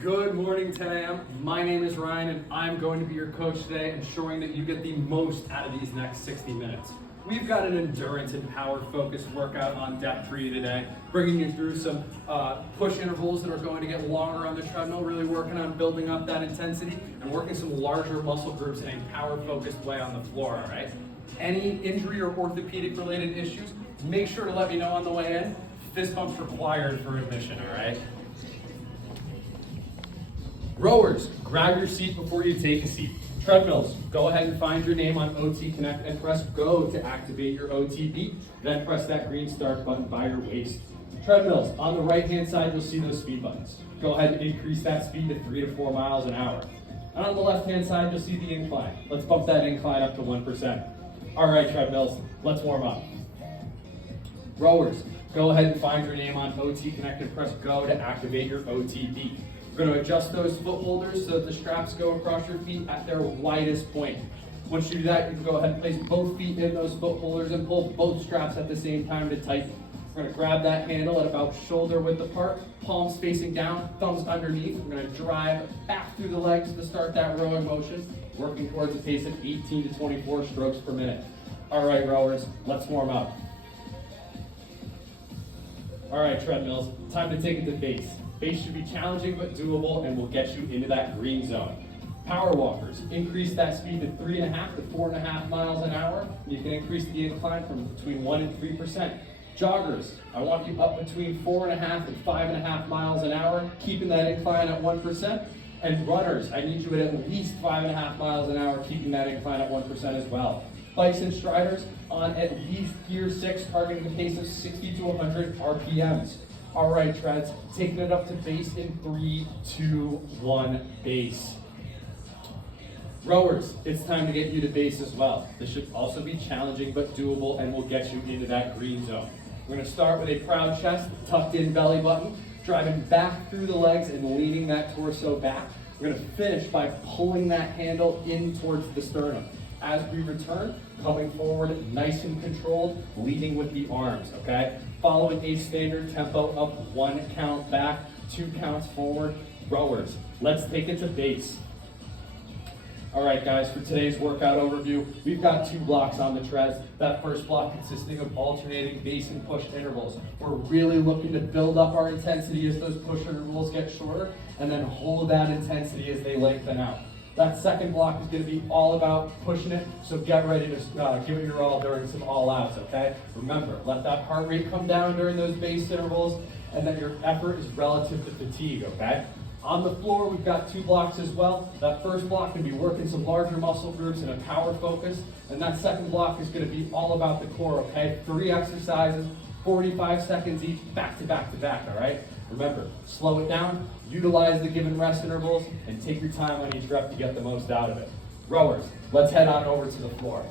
Good morning, TAM. My name is Ryan, and I'm going to be your coach today, ensuring that you get the most out of these next 60 minutes. We've got an endurance and power-focused workout on deck for you today, bringing you through some push intervals that are going to get longer on the treadmill, really working on building up that intensity and working some larger muscle groups in a power-focused way on the floor, all right? Any injury or orthopedic-related issues, make sure to let me know on the way in. Fist bumps required for admission, all right? Rowers, grab your seat before you take a seat. Treadmills, go ahead and find your name on OT Connect and press go to activate your OT beat. Then press that green start button by your waist. Treadmills, on the right-hand side, you'll see those speed buttons. Go ahead and increase that speed to 3 to 4 miles an hour. And on the left-hand side, you'll see the incline. Let's bump that incline up to 1%. All right, treadmills, let's warm up. Rowers, go ahead and find your name on OT Connect and press go to activate your OT beat. We're going to adjust those foot holders so that the straps go across your feet at their widest point. Once you do that, you can go ahead and place both feet in those foot holders and pull both straps at the same time to tighten. We're going to grab that handle at about shoulder width apart, palms facing down, thumbs underneath. We're going to drive back through the legs to start that rowing motion, working towards a pace of 18 to 24 strokes per minute. All right, rowers, let's warm up. All right, treadmills, time to take it to base. Base should be challenging but doable and will get you into that green zone. Power walkers, increase that speed to 3.5 to 4.5 miles an hour. You can increase the incline from between 1 and 3%. Joggers, I want you up between 4.5 and 5.5 miles an hour, keeping that incline at 1%. And runners, I need you at least 5.5 miles an hour, keeping that incline at 1% as well. Bikes and striders on at least gear 6, targeting the pace of 60 to 100 RPMs. All right, treads, taking it up to base in 3, 2, 1, base. Rowers, it's time to get you to base as well. This should also be challenging but doable and will get you into that green zone. We're gonna start with a proud chest, tucked in belly button, driving back through the legs and leaning that torso back. We're gonna finish by pulling that handle in towards the sternum. As we return, coming forward nice and controlled, leading with the arms, okay? Following a standard tempo of 1 count back, 2 counts forward. Rowers, let's take it to base. All right, guys, for today's workout overview, we've got 2 blocks on the treads. That first block consisting of alternating base and push intervals. We're really looking to build up our intensity as those push intervals get shorter, and then hold that intensity as they lengthen out. That second block is going to be all about pushing it, so get ready to give it your all during some all-outs, okay? Remember, let that heart rate come down during those base intervals, and that your effort is relative to fatigue, okay? On the floor, we've got 2 blocks as well. That first block can be working some larger muscle groups in a power focus, and that second block is going to be all about the core, okay? 3 exercises, 45 seconds each, back to back to back, all right? Remember, slow it down, utilize the given rest intervals, and take your time on each rep to get the most out of it. Rowers, let's head on over to the floor.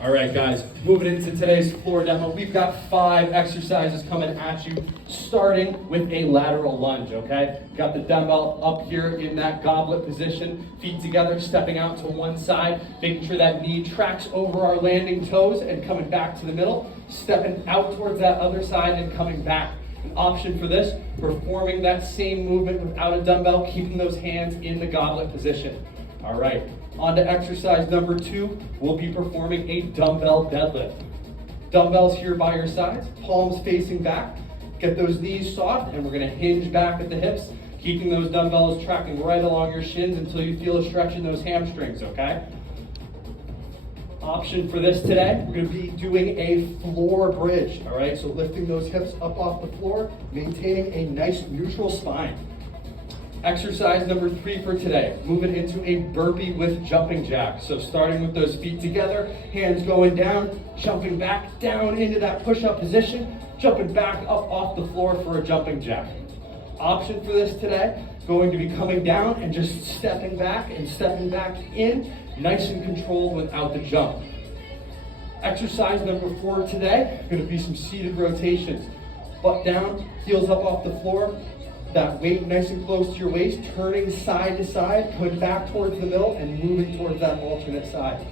All right, guys, moving into today's floor demo, we've got 5 exercises coming at you, starting with a lateral lunge, okay? Got the dumbbell up here in that goblet position, feet together, stepping out to one side, making sure that knee tracks over our landing toes and coming back to the middle, stepping out towards that other side and coming back. An option for this, performing that same movement without a dumbbell, keeping those hands in the goblet position. All right, on to exercise number 2, we'll be performing a dumbbell deadlift. Dumbbells here by your sides, palms facing back. Get those knees soft, and we're gonna hinge back at the hips, keeping those dumbbells tracking right along your shins until you feel a stretch in those hamstrings, okay? Option for this today, we're gonna be doing a floor bridge, all right? So lifting those hips up off the floor, maintaining a nice neutral spine. Exercise number 3 for today, moving into a burpee with jumping jack. So starting with those feet together, hands going down, jumping back down into that push-up position, jumping back up off the floor for a jumping jack. Option for this today, going to be coming down and just stepping back and stepping back in, nice and controlled without the jump. Exercise number 4 today, going to be some seated rotations. Butt down, heels up off the floor, that weight nice and close to your waist, turning side to side, coming back towards the middle and moving towards that alternate side.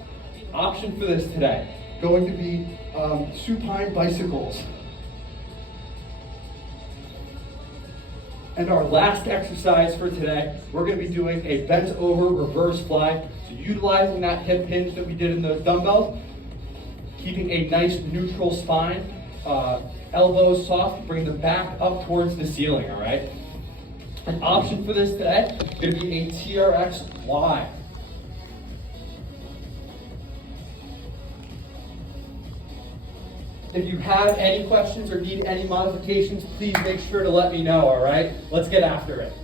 Option for this today, going to be supine bicycles. And our last exercise for today, we're going to be doing a bent over reverse fly. So utilizing that hip hinge that we did in those dumbbells, keeping a nice neutral spine, elbows soft, bring the back up towards the ceiling, all right? An option for this today is going to be a TRX Y. If you have any questions or need any modifications, please make sure to let me know, all right? Let's get after it.